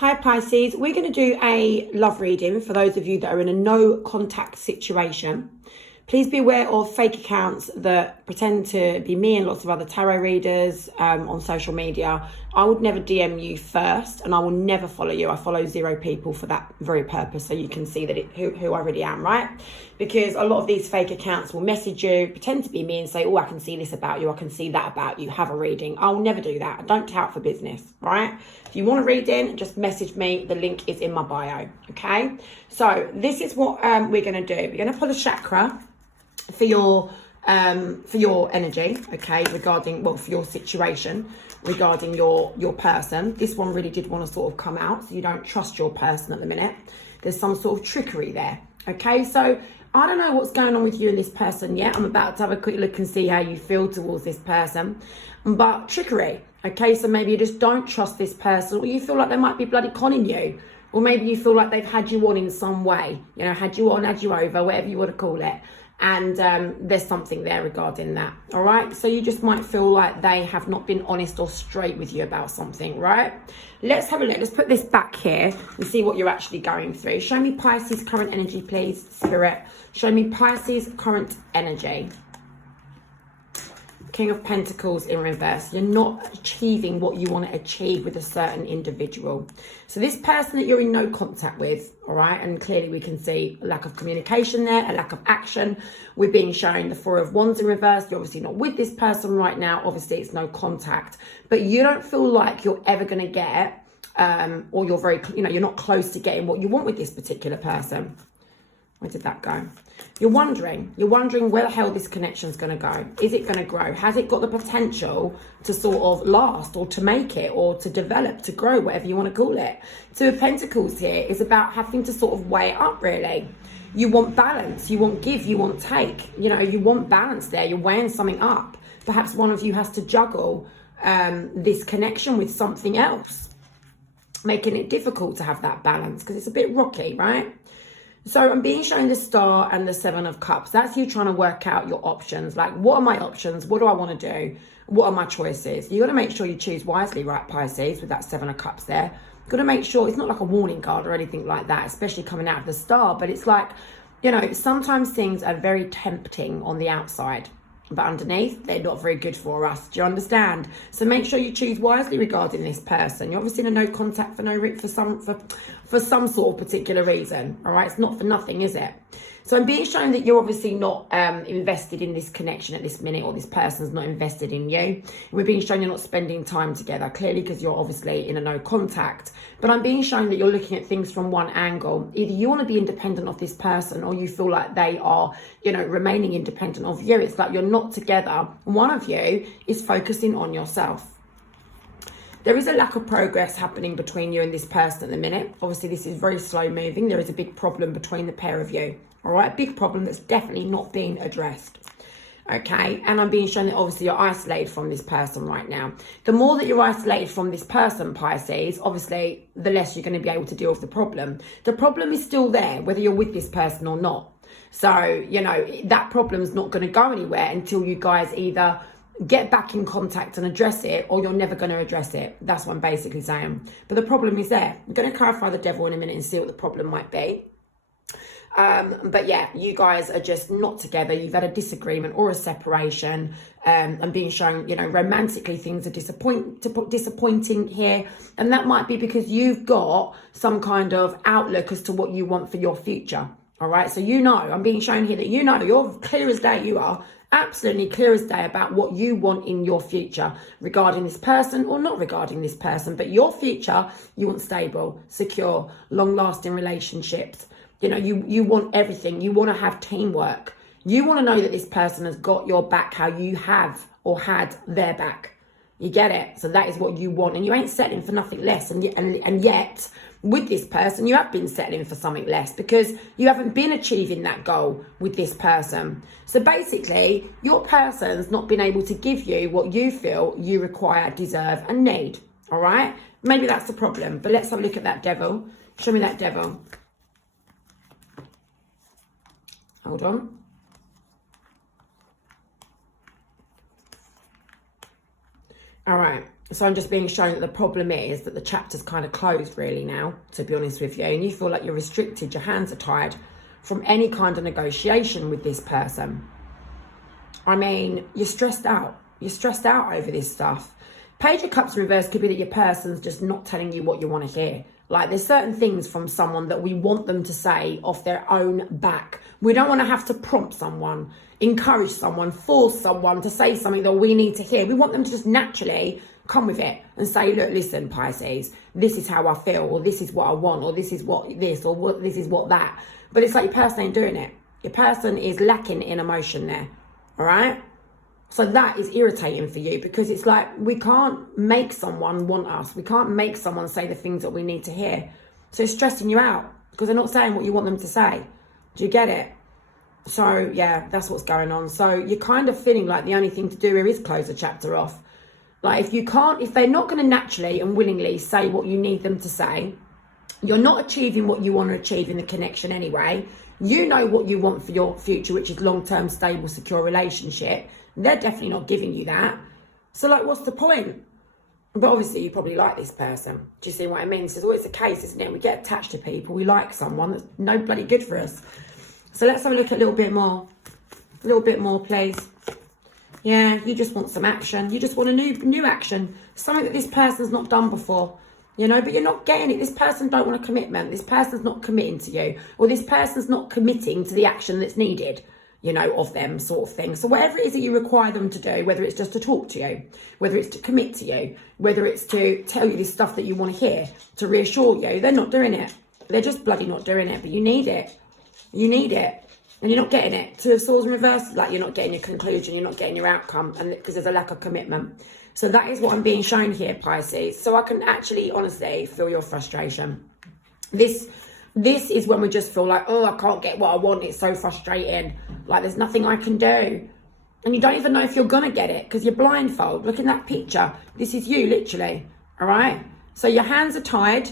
Hi Pisces, we're going to do a love reading for those of you that are in a no contact situation. Please be aware of fake accounts that pretend to be me and lots of other tarot readers on social media. I would never DM you first, and I will never follow you. I follow 0 people for that very purpose, so you can see that who I really am, right? Because a lot of these fake accounts will message you, pretend to be me and say, oh, I can see this about you, I can see that about you, have a reading. I'll never do that. I don't tout for business, right? If you want a reading, just message me. The link is in my bio, okay? So this is what we're going to do. We're going to pull a chakra for your energy, okay, regarding, well, for your situation, regarding your person. This one really did want to sort of come out, so you don't trust your person at the minute. There's some sort of trickery there, okay? So I don't know what's going on with you and this person yet. I'm about to have a quick look and see how you feel towards this person, but trickery, okay? So maybe you just don't trust this person, or you feel like they might be bloody conning you, or maybe you feel like they've had you on in some way, you know, had you on, had you over, whatever you want to call it. And there's something there regarding that, all right? So you just might feel like they have not been honest or straight with you about something, right? Let's have a look. Let's put this back here and see what you're actually going through. Show me Pisces current energy, please, Spirit. Show me Pisces current energy. King of Pentacles in reverse. You're not achieving what you want to achieve with a certain individual. So this person that you're in no contact with, all right, and clearly we can see a lack of communication there, a lack of action. We're being shown the 4 of Wands in reverse. You're obviously not with this person right now. Obviously, it's no contact. But you don't feel like you're ever going to get, or you're very, you know, you're not close to getting what you want with this particular person. Where did that go? You're wondering where the hell this connection is going to go. Is it going to grow? Has it got the potential to sort of last, or to make it, or to develop, to grow, whatever you want to call it? 2 of Pentacles here is about having to sort of weigh it up, really. You want balance, you want give, you want take. You know, you want balance there. You're weighing something up. Perhaps one of you has to juggle this connection with something else, making it difficult to have that balance because it's a bit rocky, right? So I'm being shown the Star and the 7 of Cups. That's you trying to work out your options. Like, what are my options? What do I want to do? What are my choices? You got to make sure you choose wisely, right, Pisces, with that 7 of Cups there. Got to make sure it's not like a warning card or anything like that, especially coming out of the Star. But it's like, you know, sometimes things are very tempting on the outside, but underneath, they're not very good for us. Do you understand? So make sure you choose wisely regarding this person. You're obviously in a no contact for some sort of particular reason. All right, it's not for nothing, is it? So I'm being shown that you're obviously not invested in this connection at this minute, or this person's not invested in you. And we're being shown you're not spending time together, clearly because you're obviously in a no contact. But I'm being shown that you're looking at things from one angle. Either you want to be independent of this person, or you feel like they are, you know, remaining independent of you. It's like you're not together. One of you is focusing on yourself. There is a lack of progress happening between you and this person at the minute. Obviously, this is very slow moving. There is a big problem between the pair of you. All right, big problem that's definitely not being addressed. Okay, and I'm being shown that obviously you're isolated from this person right now. The more that you're isolated from this person, Pisces, obviously, the less you're going to be able to deal with the problem. The problem is still there, whether you're with this person or not. So, you know, that problem's not going to go anywhere until you guys either get back in contact and address it, or you're never going to address it. That's what I'm basically saying. But the problem is there. I'm going to clarify the devil in a minute and see what the problem might be. But yeah, you guys are just not together. You've had a disagreement or a separation, and being shown, you know, romantically things are disappointing here. And that might be because you've got some kind of outlook as to what you want for your future. All right. So, you know, I'm being shown here that, you know, you're clear as day. You are absolutely clear as day about what you want in your future regarding this person, or not regarding this person, but your future. You want stable, secure, long lasting relationships. You know, you want everything. You want to have teamwork. You want to know that this person has got your back how you have or had their back. You get it? So that is what you want. And you ain't settling for nothing less. And yet, with this person, you have been settling for something less because you haven't been achieving that goal with this person. So basically, your person's not been able to give you what you feel you require, deserve, and need. All right? Maybe that's the problem. But let's have a look at that devil. Show me that devil. Hold on. All right. So I'm just being shown that the problem is that the chapter's kind of closed really now, to be honest with you. And you feel like you're restricted, your hands are tied from any kind of negotiation with this person. I mean, you're stressed out. You're stressed out over this stuff. Page of Cups reverse could be that your person's just not telling you what you want to hear. Like, there's certain things from someone that we want them to say off their own back. We don't want to have to prompt someone, encourage someone, force someone to say something that we need to hear. We want them to just naturally come with it and say, look, listen, Pisces, this is how I feel, or this is what I want, or this is what this, or what this is what that. But it's like your person ain't doing it. Your person is lacking in emotion there. All right? So that is irritating for you, because it's like, we can't make someone want us. We can't make someone say the things that we need to hear. So it's stressing you out because they're not saying what you want them to say. Do you get it? So yeah, that's what's going on. So you're kind of feeling like the only thing to do here is close the chapter off. Like, if they're not going to naturally and willingly say what you need them to say, you're not achieving what you want to achieve in the connection anyway. You know what you want for your future, which is long-term, stable, secure relationship. They're definitely not giving you that. So, like, what's the point? But obviously, you probably like this person. Do you see what I mean? So it's always the case, isn't it? We get attached to people. We like someone that's no bloody good for us. So let's have a look at a little bit more. A little bit more, please. Yeah, you just want some action. You just want a new action. Something that this person's not done before. You know, but you're not getting it. This person don't want a commitment. This person's not committing to you. Or this person's not committing to the action that's needed, you know, of them, sort of thing. So whatever it is that you require them to do, whether it's just to talk to you, whether it's to commit to you, whether it's to tell you this stuff that you want to hear, to reassure you, they're not doing it. They're just bloody not doing it. But you need it. You need it. And you're not getting it. Two of Swords in reverse, like, you're not getting your conclusion, you're not getting your outcome, and because there's a lack of commitment. So that is what I'm being shown here, Pisces. So I can actually, honestly, feel your frustration. This is when we just feel like, oh, I can't get what I want. It's so frustrating. Like, there's nothing I can do. And you don't even know if you're going to get it because you're blindfold. Look in that picture. This is you, literally. All right? So your hands are tied.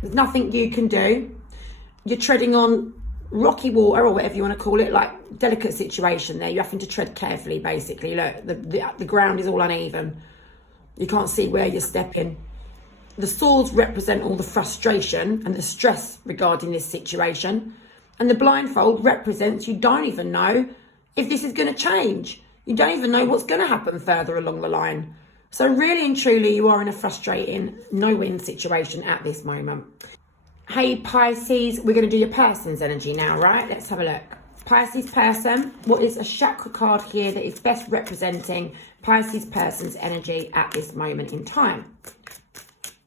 There's nothing you can do. You're treading on rocky water, or whatever you want to call it, like delicate situation there. You're having to tread carefully, basically. Look, the ground is all uneven. You can't see where you're stepping. The swords represent all the frustration and the stress regarding this situation. And the blindfold represents you don't even know if this is going to change. You don't even know what's going to happen further along the line. So really and truly, you are in a frustrating, no-win situation at this moment. Hey, Pisces, we're going to do your person's energy now, right? Let's have a look. Pisces person, what is a chakra card here that is best representing Pisces person's energy at this moment in time?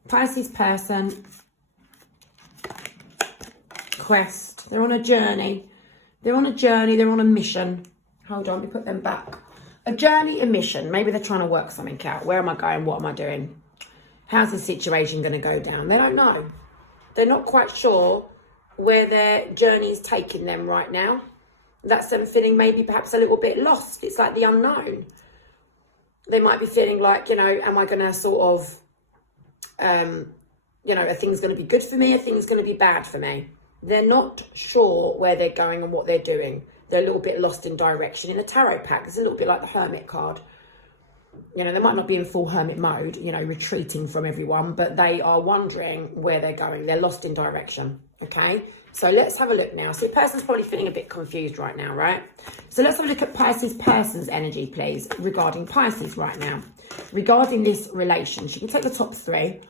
Pisces person, quest. They're on a journey. They're on a journey. They're on a mission. Hold on, let me put them back. A journey, a mission. Maybe they're trying to work something out. Where am I going? What am I doing? How's the situation going to go down? They don't know. They're not quite sure where their journey is taking them right now. That's them feeling maybe perhaps a little bit lost. It's like the unknown. They might be feeling like, you know, am I going to sort of, you know, are things going to be good for me? Are things going to be bad for me? They're not sure where they're going and what they're doing. They're a little bit lost in direction. In the tarot pack, it's a little bit like the Hermit card. You know, they might not be in full hermit mode, you know, retreating from everyone, but they are wondering where they're going. They're lost in direction, okay? So let's have a look now. So the person's probably feeling a bit confused right now, right? So let's have a look at Pisces person's energy, please, regarding Pisces right now. Regarding this relationship. You can take the top three.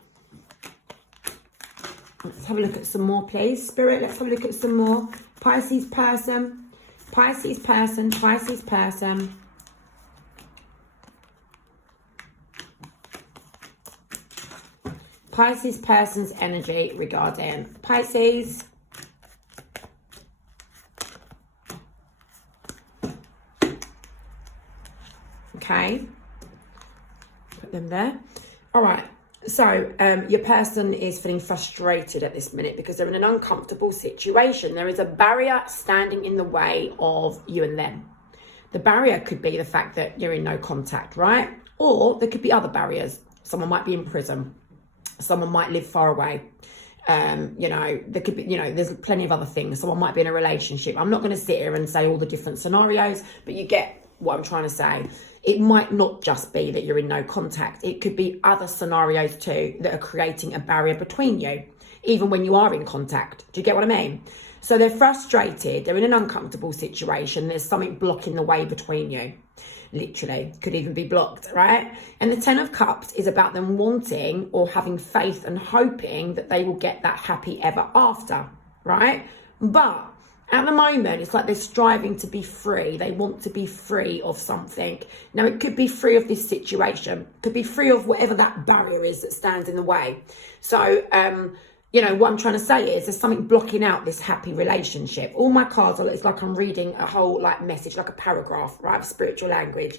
Let's have a look at some more, please. Spirit, let's have a look at some more. Pisces person, Pisces person, Pisces person. Pisces person's energy regarding Pisces. Okay. Put them there. All right. So your person is feeling frustrated at this minute because they're in an uncomfortable situation. There is a barrier standing in the way of you and them. The barrier could be the fact that you're in no contact, right? Or there could be other barriers. Someone might be in prison. Someone might live far away. You know, there could be, you know, there's plenty of other things. Someone might be in a relationship. I'm not going to sit here and say all the different scenarios, but you get what I'm trying to say. it might not just be that you're in no contact. It could be other scenarios too that are creating a barrier between you, even when you are in contact. Do you get what I mean? So they're frustrated, they're in an uncomfortable situation, there's something blocking the way between you. Literally, could even be blocked, right? And the Ten of Cups is about them wanting or having faith and hoping that they will get that happy ever after, right? But at the moment, it's like they're striving to be free. They want to be free of something. Now, it could be free of this situation, could be free of whatever that barrier is that stands in the way. So, you know, what I'm trying to say is there's something blocking out this happy relationship. All my cards are, it's like I'm reading a whole like message, like a paragraph, right, of spiritual language.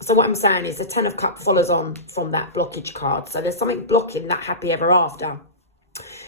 So what I'm saying is the Ten of Cups follows on from that blockage card. So there's something blocking that happy ever after.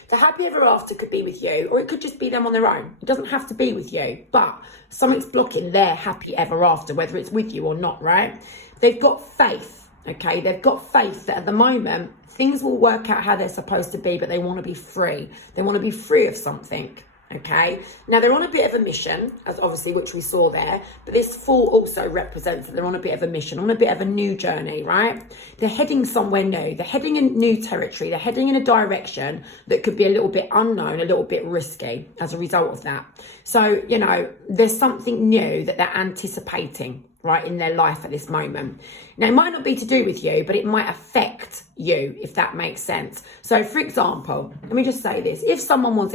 The happy ever after could be with you, or it could just be them on their own. It doesn't have to be with you, but something's blocking their happy ever after, whether it's with you or not, right? They've got faith, okay? They've got faith that at the moment, things will work out how they're supposed to be, but they want to be free. They want to be free of something, okay? Now, they're on a bit of a mission, as obviously, which we saw there, but this Fool also represents that they're on a bit of a mission, on a bit of a new journey, right? They're heading somewhere new. They're heading in new territory. They're heading in a direction that could be a little bit unknown, a little bit risky as a result of that. So, you know, there's something new that they're anticipating, right, in their life at this moment. Now, it might not be to do with you, but it might affect you, if that makes sense. So, for example, let me just say this. If someone was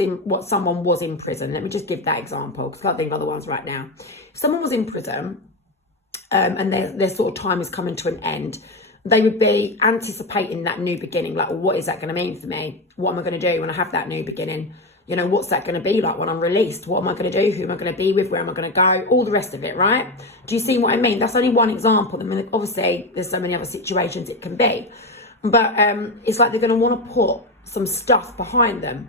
in prison, let me just give that example, because I can't think of other ones right now. If someone was in prison and their sort of time is coming to an end, they would be anticipating that new beginning. Like, well, what is that going to mean for me? What am I going to do when I have that new beginning? You know, what's that going to be like when I'm released? What am I going to do? Who am I going to be with? Where am I going to go? All the rest of it, right? Do you see what I mean? That's only one example. I mean, obviously, there's so many other situations it can be. But it's like they're going to want to put some stuff behind them.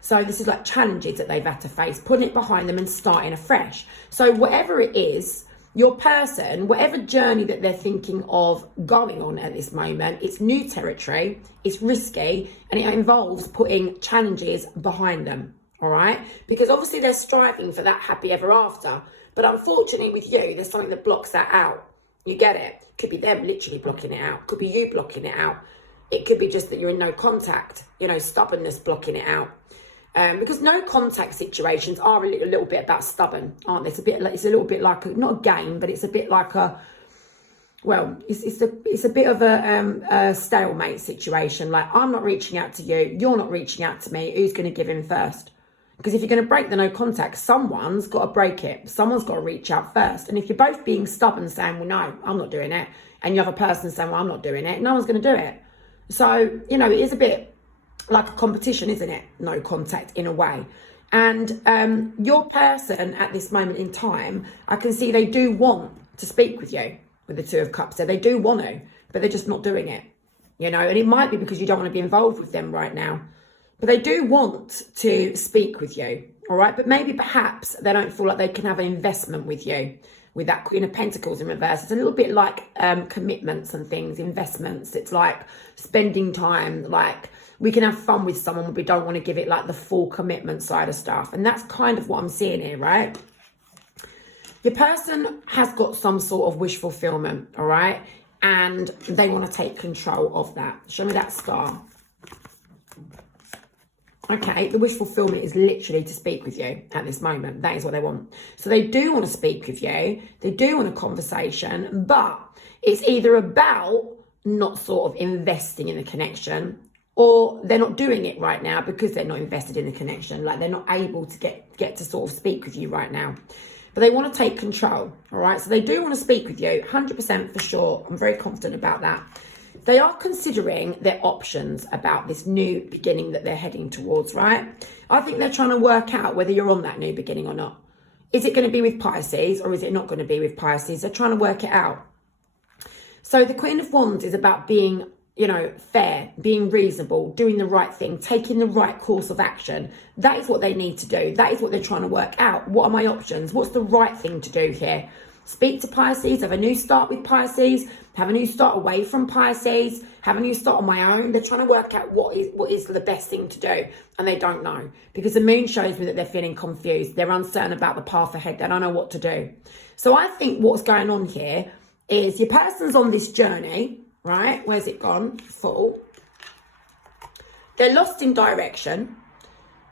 So this is like challenges that they've had to face, putting it behind them and starting afresh. So whatever it is, your person, whatever journey that they're thinking of going on at this moment, it's new territory, it's risky, and it involves putting challenges behind them, all right? Because obviously they're striving for that happy ever after, but unfortunately with you, there's something that blocks that out. You get it? Could be them literally blocking it out. Could be you blocking it out. It could be just that you're in no contact, you know, stubbornness blocking it out. Because no contact situations are a little bit about stubborn, aren't they? It's a little bit like not a game, but it's a bit like it's a bit of a stalemate situation. Like, I'm not reaching out to you, you're not reaching out to me. Who's going to give in first? Because if you're going to break the no contact, someone's got to break it. Someone's got to reach out first. And if you're both being stubborn, saying, well, no, I'm not doing it, and the other person saying, well, I'm not doing it, no one's going to do it. So, you know, it is a bit like a competition, isn't it? No contact in a way. And your person at this moment in time, I can see they do want to speak with you with the Two of Cups. So they do want to, but they're just not doing it, you know. And it might be because you don't want to be involved with them right now, but they do want to speak with you, all right? But maybe perhaps they don't feel like they can have an investment with you. With that Queen of Pentacles in reverse, it's a little bit like commitments and things, investments. It's like spending time, like we can have fun with someone, but we don't want to give it like the full commitment side of stuff. And that's kind of what I'm seeing here, right? Your person has got some sort of wish fulfillment, all right? And they want to take control of that. Show me that star. Okay, the wish fulfillment is literally to speak with you at this moment. That is what they want. So they do want to speak with you. They do want a conversation, but it's either about not sort of investing in the connection, or they're not doing it right now because they're not invested in the connection. Like, they're not able to get to sort of speak with you right now. But they want to take control, all right? So they do want to speak with you, 100% for sure. I'm very confident about that. They are considering their options about this new beginning that they're heading towards, right? I think they're trying to work out whether you're on that new beginning or not. Is it going to be with Pisces, or is it not going to be with Pisces? They're trying to work it out. So the Queen of Wands is about being, you know, fair, being reasonable, doing the right thing, taking the right course of action. That is what they need to do. That is what they're trying to work out. What are my options? What's the right thing to do here? Speak to Pisces, have a new start with Pisces, have a new start away from Pisces, have a new start on my own. They're trying to work out what is the best thing to do, and they don't know, because the moon shows me that they're feeling confused. They're uncertain about the path ahead. They don't know what to do. So I think what's going on here is your person's on this journey, right? Where's it gone? Full. They're lost in direction.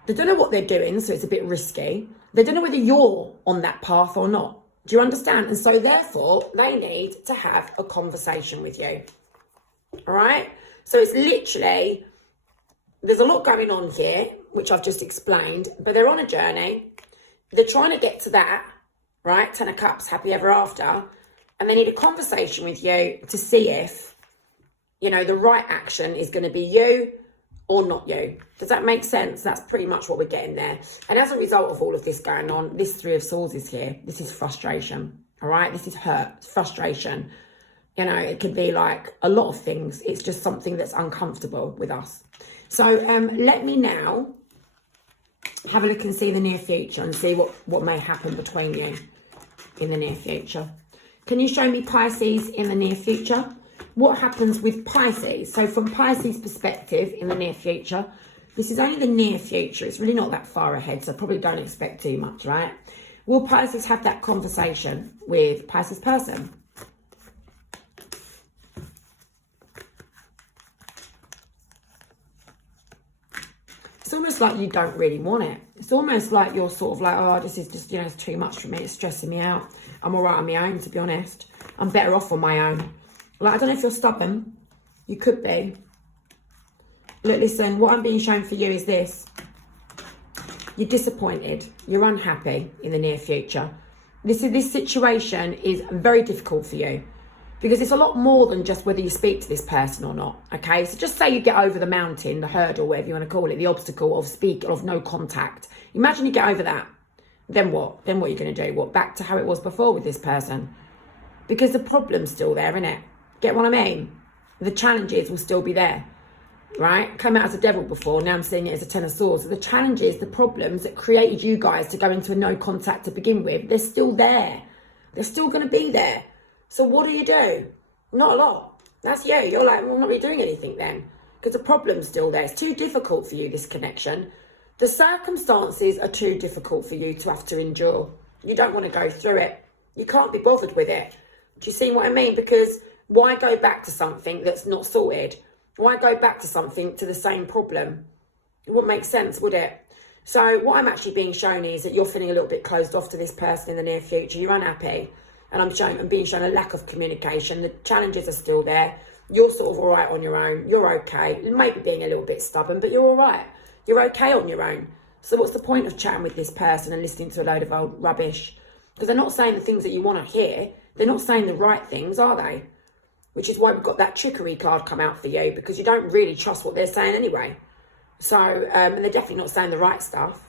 They don't know what they're doing, so it's a bit risky. They don't know whether you're on that path or not. Do you understand? And so therefore, they need to have a conversation with you. All right? So it's literally, there's a lot going on here, which I've just explained, but they're on a journey. They're trying to get to that, right? 10 of Cups, happy ever after. And they need a conversation with you to see if, you know, the right action is going to be you or not you. Does that make sense? That's pretty much what we're getting there. And as a result of all of this going on, this Three of Swords is here. This is frustration, all right? This is hurt, it's frustration. You know, it could be like a lot of things. It's just something that's uncomfortable with us. So let me now have a look and see the near future and see what may happen between you in the near future. Can you show me Pisces in the near future? What happens with Pisces? So from Pisces' perspective in the near future, this is only the near future. It's really not that far ahead, so probably don't expect too much, right? Will Pisces have that conversation with Pisces person? It's almost like you don't really want it. It's almost like you're sort of like, oh, this is just, you know, it's too much for me. It's stressing me out. I'm all right on my own, to be honest. I'm better off on my own. Like, I don't know if you're stubborn. You could be. Look, listen, what I'm being shown for you is this. You're disappointed. You're unhappy in the near future. This situation is very difficult for you because it's a lot more than just whether you speak to this person or not, okay? So just say you get over the mountain, the hurdle, whatever you want to call it, the obstacle of no contact. Imagine you get over that. Then what? Then what are you going to do? What, back to how it was before with this person? Because the problem's still there, isn't it? Get what I mean? The challenges will still be there, right? Came out as a devil before, now I'm seeing it as a Ten of Swords. So the challenges, the problems that created you guys to go into a no contact to begin with, they're still there. They're still going to be there. So what do? Not a lot. That's you. You're like, well, I'm not really doing anything then. Because the problem's still there. It's too difficult for you, this connection. The circumstances are too difficult for you to have to endure. You don't want to go through it. You can't be bothered with it. Do you see what I mean? Because why go back to something that's not sorted? Why go back to something, to the same problem? It wouldn't make sense, would it? So what I'm actually being shown is that you're feeling a little bit closed off to this person in the near future. You're unhappy. And I'm being shown a lack of communication. The challenges are still there. You're sort of all right on your own. You're okay. Maybe being a little bit stubborn, but you're all right. You're okay on your own. So what's the point of chatting with this person and listening to a load of old rubbish? Because they're not saying the things that you want to hear. They're not saying the right things, are they? Which is why we've got that trickery card come out for you, because you don't really trust what they're saying anyway. So, and they're definitely not saying the right stuff.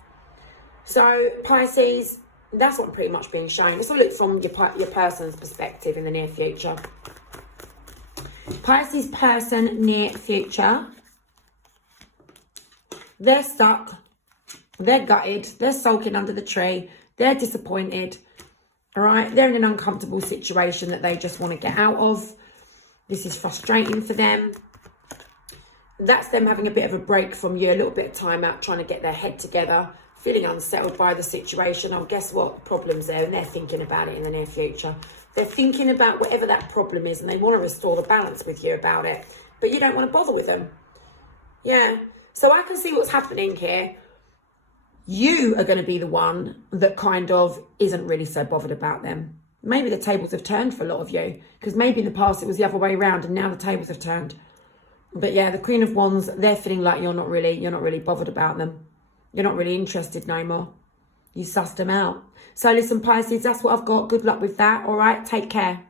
So, Pisces, that's what I'm pretty much being shown. Let's look from your person's perspective in the near future. Pisces person, near future. They're stuck. They're gutted. They're sulking under the tree. They're disappointed. All right? They're in an uncomfortable situation that they just want to get out of. This is frustrating for them. That's them having a bit of a break from you, a little bit of time out, trying to get their head together, feeling unsettled by the situation. Oh, guess what? The problem's there, and they're thinking about it in the near future. They're thinking about whatever that problem is, and they want to restore the balance with you about it, but you don't want to bother with them. Yeah. So I can see what's happening here. You are going to be the one that kind of isn't really so bothered about them. Maybe the tables have turned for a lot of you, because maybe in the past it was the other way around and now the tables have turned. But yeah, the Queen of Wands, they're feeling like you're not really bothered about them. You're not really interested no more. You sussed them out. So listen, Pisces, that's what I've got. Good luck with that. All right, take care.